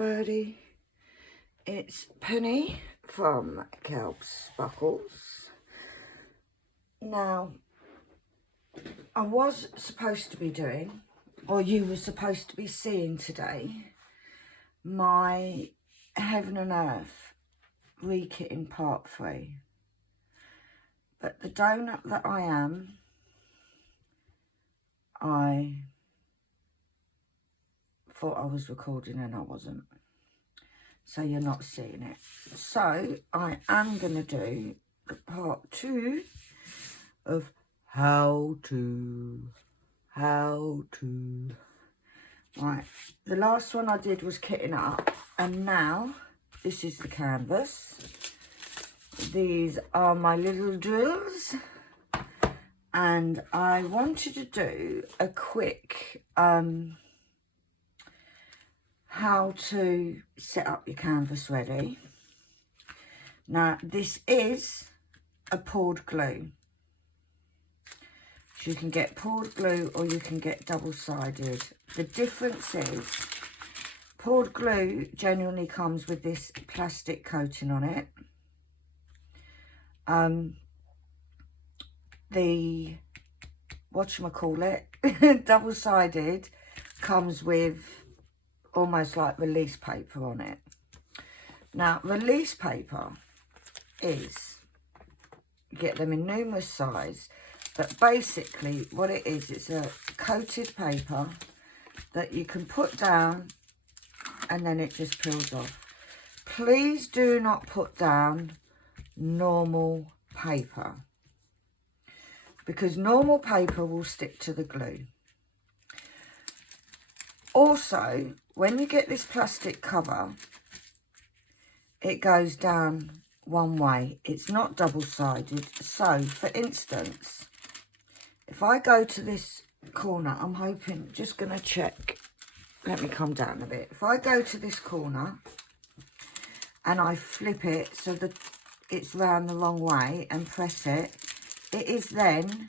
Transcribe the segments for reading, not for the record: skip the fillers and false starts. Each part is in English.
everybody, it's Penny from Kelps Sparkles. Now, I was supposed to be doing, or you were supposed to be seeing today, my Heaven and Earth re-kitting part 3. But the donut that I am, I thought I was recording and I wasn't. So you're not seeing it. So I am going to do the part 2 of how to. Right, the last one I did was kitting up, and now this is the canvas. These are my little drills, and I wanted to do a quick how to set up your canvas ready. Now this is a poured glue. So you can get poured glue or you can get double-sided. The difference is poured glue genuinely comes with this plastic coating on it. The whatchamacallit, double-sided comes with almost like release paper on it. Now, release paper is, you get them in numerous sizes, but basically what it is, it's a coated paper that you can put down and then it just peels off. Please do not put down normal paper, because normal paper will stick to the glue. Also, when you get this plastic cover, it goes down one way. It's not double-sided. So, for instance, if I go to this corner, I'm hoping, just going to check. Let me come down a bit. If I go to this corner and I flip it so that it's round the wrong way and press it, it is then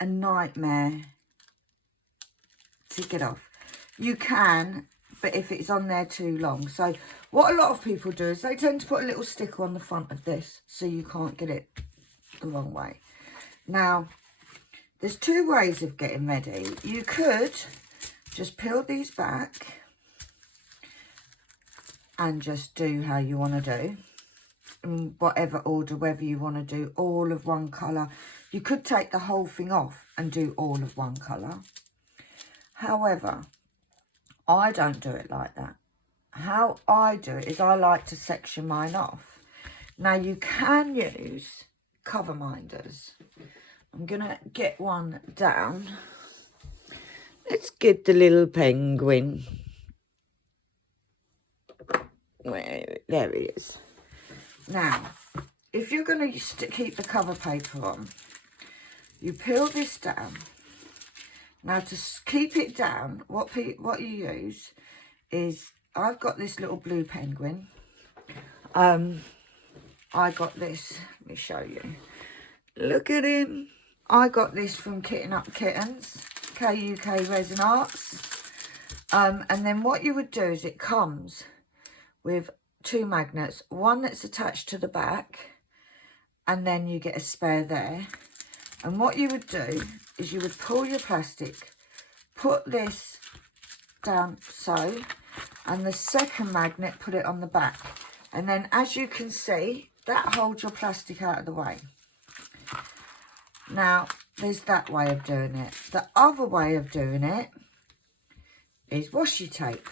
a nightmare to get off. You can, but if it's on there too long. So what a lot of people do is they tend to put a little sticker on the front of this so you can't get it the wrong way. Now, there's 2 ways of getting ready. You could just peel these back and just do how you want to do, in whatever order, whether you want to do all of one colour. You could take the whole thing off and do all of one colour. However, I don't do it like that. How I do it is I like to section mine off. Now, you can use cover minders. I'm going to get one down. Let's get the little penguin. There he is. Now, if you're going to keep the cover paper on, you peel this down. Now, to keep it down, what you use is, I've got this little blue penguin. I got this, let me show you. Look at him. I got this from Kitting Up Kittens, KUK Resin Arts. And then what you would do is it comes with 2 magnets, one that's attached to the back, and then you get a spare there. And what you would do is you would pull your plastic, put this down so, and the second magnet, put it on the back. And then, as you can see, that holds your plastic out of the way. Now, there's that way of doing it. The other way of doing it is washi tape.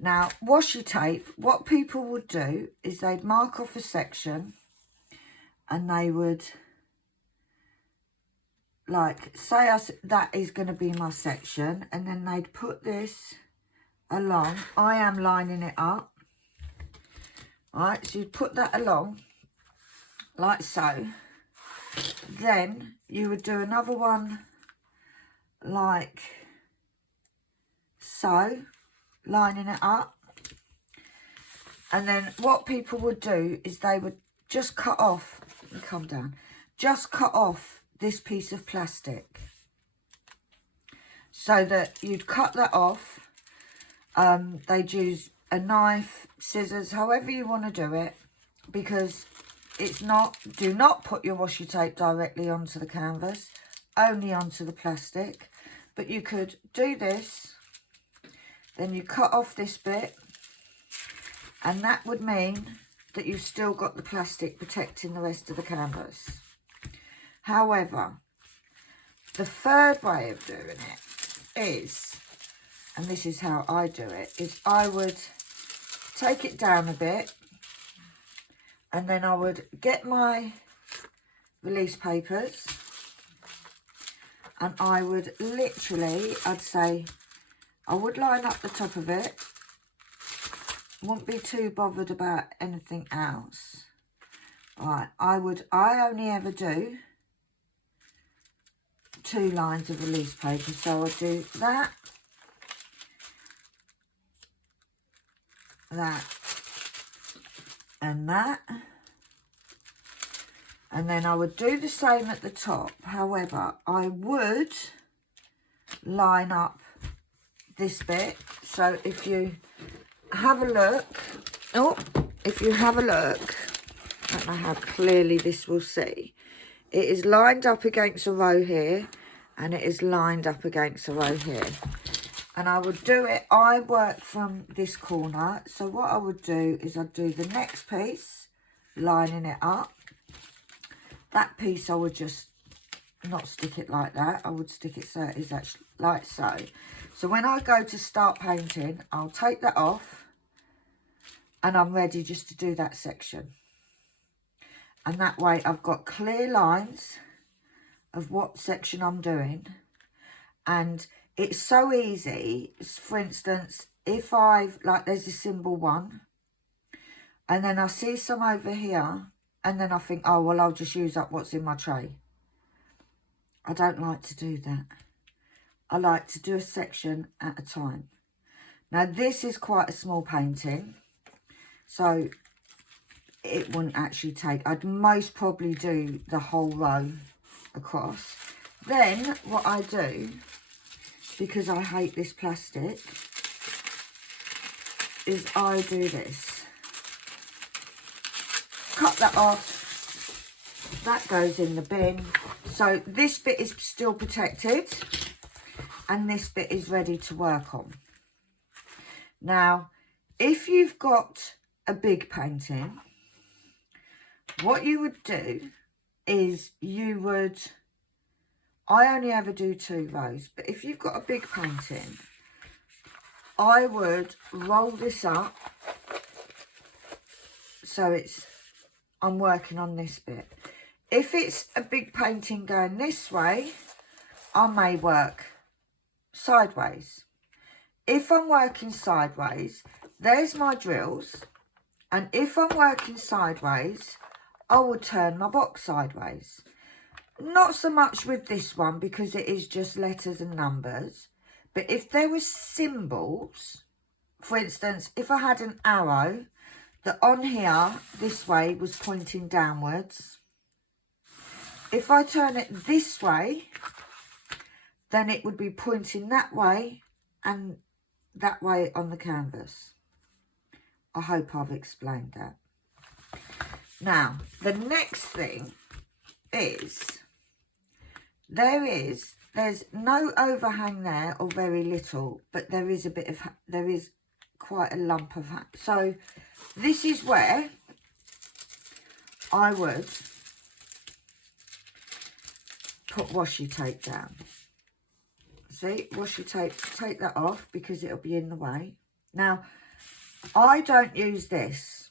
Now, washi tape, what people would do is they'd mark off a section and they would, like, say that is going to be my section, and then they'd put this along. I am lining it up. Alright, so you'd put that along, like so. Then you would do another one like so, lining it up. And then what people would do is they would just cut off, let me come down, just cut off this piece of plastic. So that you'd cut that off, They'd use a knife, scissors, however you want to do it, because it's not, do not put your washi tape directly onto the canvas, only onto the plastic. But you could do this, then you cut off this bit, and that would mean that you've still got the plastic protecting the rest of the canvas. However, the third way of doing it is, and this is how I do it, is I would take it down a bit, and then I would get my release papers, and I would literally, I'd say, I would line up the top of it. Won't be too bothered about anything else. Right, I only ever do 2 lines of release paper. So I'll do that, that, and that. And then I would do the same at the top. However, I would line up this bit. So if you have a look, if you have a look, I don't know how clearly this will see. It is lined up against a row here, and it is lined up against a row here. And I would do it, I work from this corner. So what I would do is I'd do the next piece, lining it up. That piece I would just not stick it like that. I would stick it so it is actually like so. So when I go to start painting, I'll take that off, and I'm ready just to do that section. And that way I've got clear lines of what section I'm doing. And it's so easy. For instance, if there's a symbol 1, and then I see some over here, and then I think, oh, well, I'll just use up what's in my tray. I don't like to do that. I like to do a section at a time. Now, this is quite a small painting, so it wouldn't actually take, I'd most probably do the whole row across. Then what I do, because I hate this plastic, is I do this. Cut that off. That goes in the bin. So this bit is still protected, and this bit is ready to work on. Now, if you've got a big painting, what you would do is I only ever do 2 rows, but if you've got a big painting, I would roll this up so I'm working on this bit. If it's a big painting going this way, I may work sideways. If I'm working sideways, there's my drills, and if I'm working sideways, I will turn my box sideways. Not so much with this one because it is just letters and numbers, but if there was symbols, for instance, if I had an arrow that on here this way was pointing downwards, if I turn it this way, then it would be pointing that way and that way on the canvas. I hope I've explained that. Now, the next thing is, there's no overhang there, or very little, but there is quite a lump of, so this is where I would put washi tape down. See, washi tape, take that off because it'll be in the way. Now, I don't use this.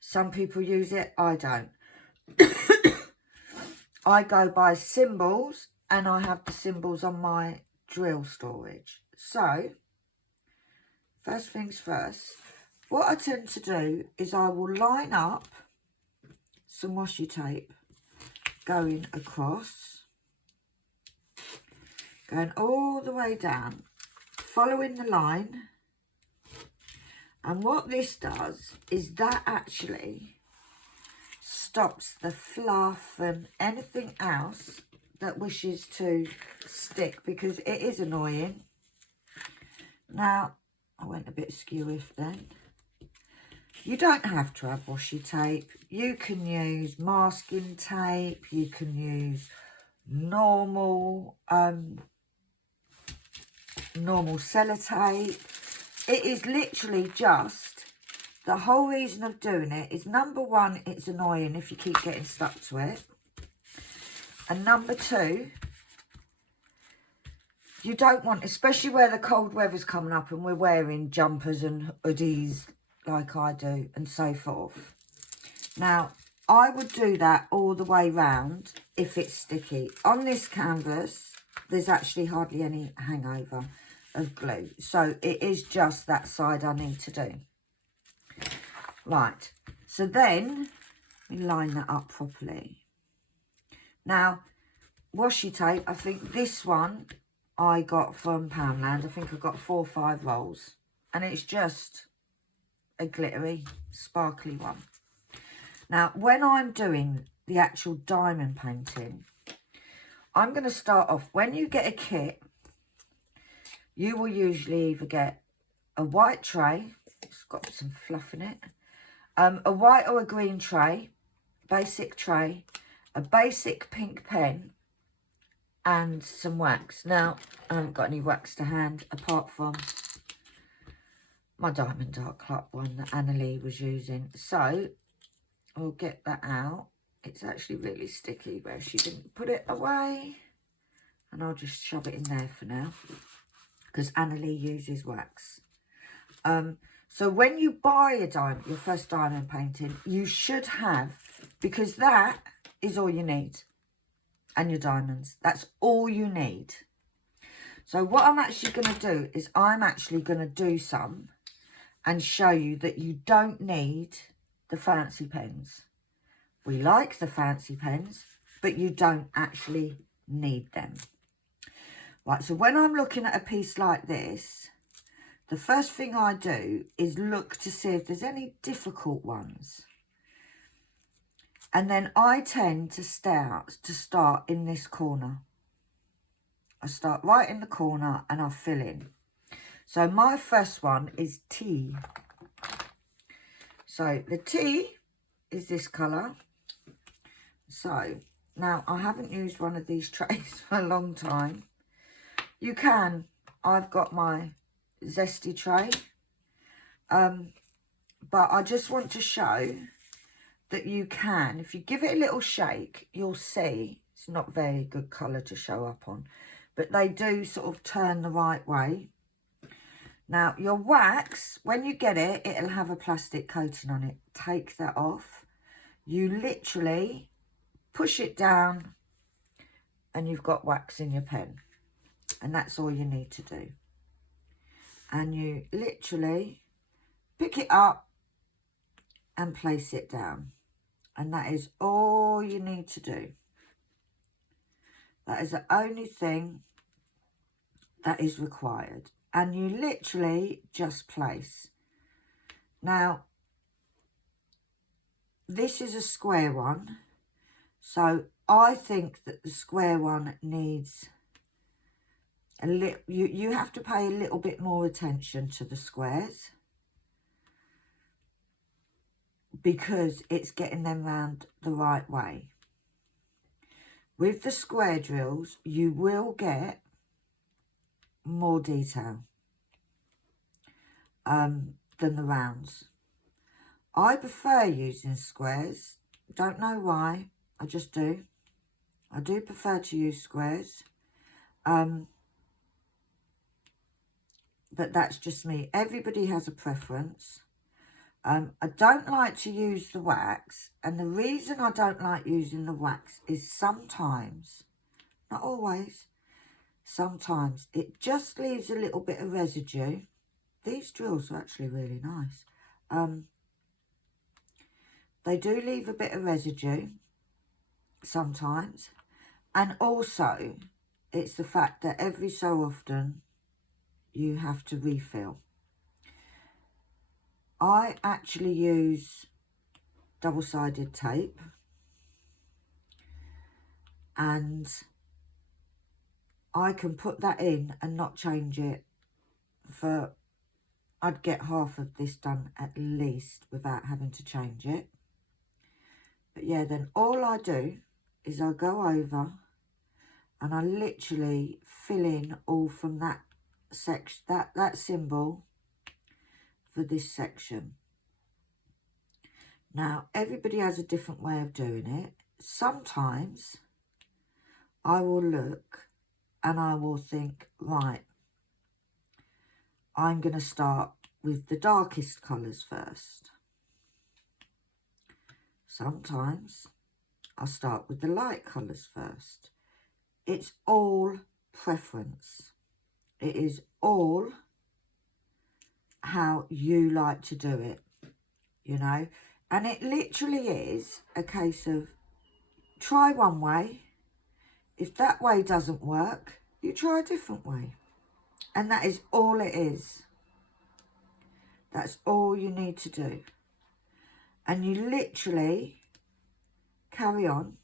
Some people use it, I don't. I go by symbols, and I have the symbols on my drill storage. So, first things first, what I tend to do is I will line up some washi tape going across, going all the way down, following the line. And what this does is that actually stops the fluff and anything else that wishes to stick, because it is annoying Now, I went a bit skew-if then. You don't have to have washi tape. You can use masking tape. You can use normal sellotape. It is literally just, the whole reason of doing it is, number one, it's annoying if you keep getting stuck to it. And number two, you don't want, especially where the cold weather's coming up and we're wearing jumpers and hoodies like I do and so forth. Now, I would do that all the way round if it's sticky. On this canvas, there's actually hardly any hangover of glue. So it is just that side I need to do. Right, so then we line that up properly. Now, washi tape, I think this one I got from Poundland. I think I got 4 or 5 rolls. And it's just a glittery, sparkly one. Now, when I'm doing the actual diamond painting, I'm going to start off, when you get a kit, you will usually either get a white tray, it's got some fluff in it, a white or a green tray, basic tray, a basic pink pen, and some wax. Now, I haven't got any wax to hand apart from my Diamond Dark Club one that Annalie was using. So, I'll get that out. It's actually really sticky where she didn't put it away. And I'll just shove it in there for now, because Annalie uses wax. So when you buy a diamond, your first diamond painting, you should have, because that is all you need. And your diamonds, that's all you need. So what I'm actually going to do is I'm actually going to do some and show you that you don't need the fancy pens. We like the fancy pens, but you don't actually need them. Right, so when I'm looking at a piece like this, the first thing I do is look to see if there's any difficult ones. And then I tend to start in this corner. I start right in the corner and I fill in. So my first one is tea. So the tea is this colour. So now I haven't used one of these trays for a long time. You can. I've got my zesty tray. But I just want to show that you can, if you give it a little shake, you'll see it's not very good colour to show up on, but they do sort of turn the right way. Now, your wax, when you get it, it'll have a plastic coating on it. Take that off. You literally push it down and you've got wax in your pen. And that's all you need to do. And you literally pick it up and place it down. And that is all you need to do. That is the only thing that is required. And you literally just place. Now, this is a square one. So I think that the square one needs a little, you have to pay a little bit more attention to the squares, because it's getting them round the right way. With the square drills, you will get more detail than the rounds. I prefer using squares. Don't know why, I just do. I do prefer to use squares. But that's just me. Everybody has a preference. I don't like to use the wax, and the reason I don't like using the wax is sometimes, not always, sometimes it just leaves a little bit of residue. These drills are actually really nice. They do leave a bit of residue sometimes, and also it's the fact that every so often you have to refill. I actually use double-sided tape, and I can put that in and not change it for, I'd get half of this done at least without having to change it. But yeah, then all I do is I go over and I literally fill in all from that section, that symbol for this section. Now, everybody has a different way of doing it. Sometimes I will look and I will think, right, I'm going to start with the darkest colours first. Sometimes I'll start with the light colours first. It's all preference. It is all how you like to do it, you know. And it literally is a case of try one way. If that way doesn't work, you try a different way. And that is all it is. That's all you need to do. And you literally carry on.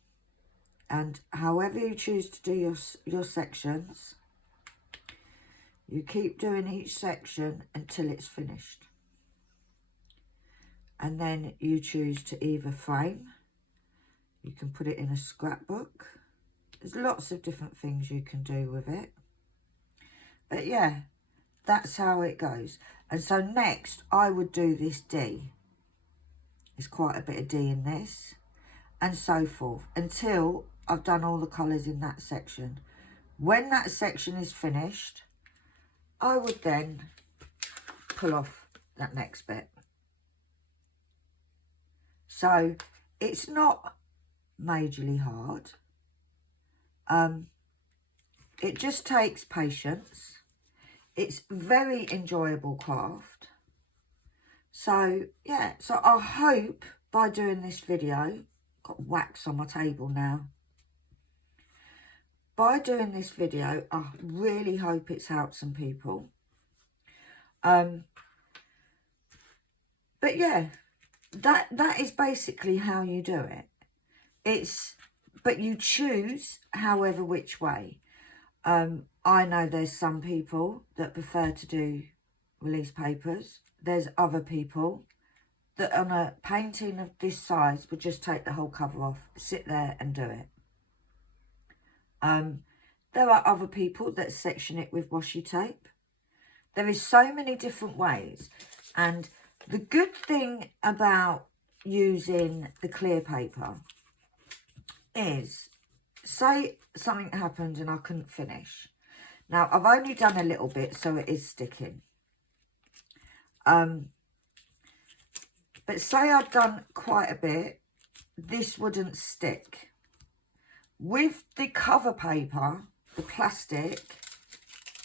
And however you choose to do your sections, you keep doing each section until it's finished. And then you choose to either frame. You can put it in a scrapbook. There's lots of different things you can do with it. But yeah, that's how it goes. And so next, I would do this D. There's quite a bit of D in this. And so forth. Until I've done all the colours in that section. When that section is finished, I would then pull off that next bit. So it's not majorly hard. It just takes patience. It's very enjoyable craft. So yeah, so I hope by doing this video, got wax on my table now. By doing this video, I really hope it's helped some people. But yeah, that is basically how you do it. But you choose however which way. I know there's some people that prefer to do release papers. There's other people that on a painting of this size would just take the whole cover off, sit there and do it. There are other people that section it with washi tape. There is so many different ways. And the good thing about using the clear paper is, say something happened and I couldn't finish. Now, I've only done a little bit, so it is sticking. But say I'd done quite a bit, this wouldn't stick. With the cover paper, the plastic,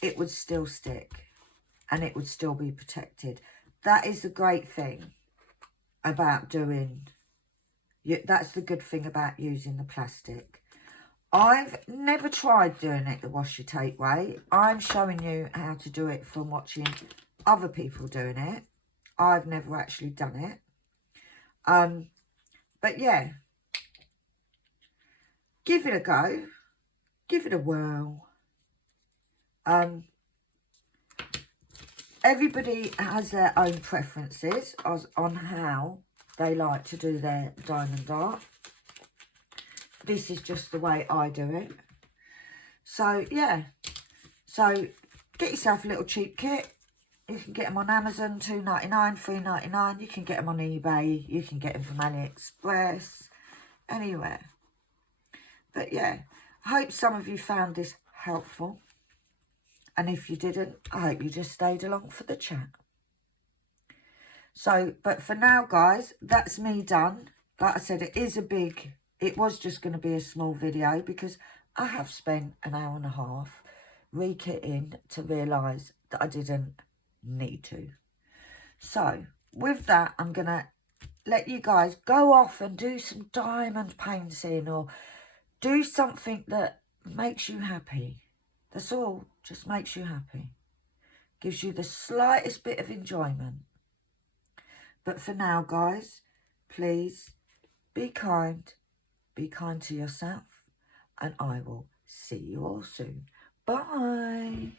it would still stick and it would still be protected. That is the great thing about that's the good thing about using the plastic. I've never tried doing it the washi tape way. I'm showing you how to do it from watching other people doing it. I've never actually done it. But yeah, give it a go. Give it a whirl. Everybody has their own preferences on how they like to do their diamond art. This is just the way I do it. So, yeah. So, get yourself a little cheap kit. You can get them on Amazon, $2.99, $3.99. You can get them on eBay. You can get them from AliExpress. Anywhere. But, yeah. I hope some of you found this helpful. And if you didn't, I hope you just stayed along for the chat. So, but for now, guys, that's me done. Like I said, it was just going to be a small video because I have spent an hour and a half re-kitting to realise that I didn't need to. So, with that, I'm going to let you guys go off and do some diamond painting or do something that makes you happy. That's all. Just makes you happy. Gives you the slightest bit of enjoyment. But for now, guys, please be kind. Be kind to yourself. And I will see you all soon. Bye.